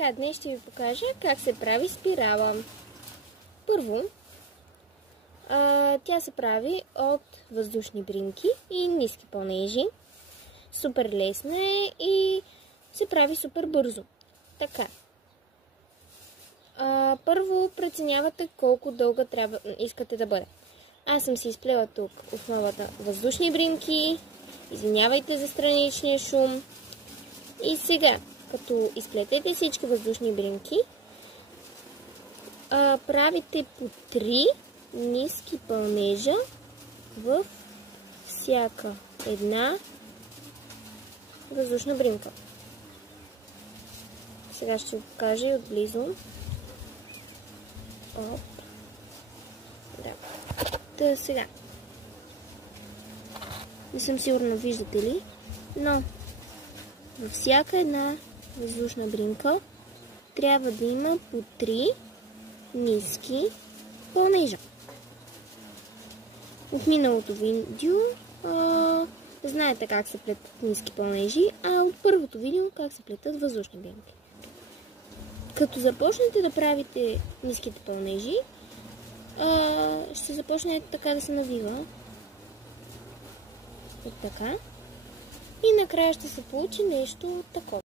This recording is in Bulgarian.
Така, днес ще ви покажа как се прави спирала. Първо, тя се прави от въздушни бринки и ниски пълнежи. Супер лесна е и се прави супер бързо. Така. Първо преценявате колко дълга искате да бъде. Аз съм си изплела тук основата въздушни бринки. Извинявайте за страничния шум. И сега, като изплетете всички въздушни бринки, правите по 3 ниски пълнежа в всяка една въздушна бринка. Сега ще ви покажа и отблизо. Оп. Да. Та сега. Не съм сигурна, виждате ли, но във всяка една въздушна бринка трябва да има по 3 ниски пълнежа. От миналото видео знаете как се плетат ниски пълнежи, а от първото видео как се плетат въздушни бринки. Като започнете да правите ниските пълнежи, ще започне така да се навива. От така. И накрая ще се получи нещо такова.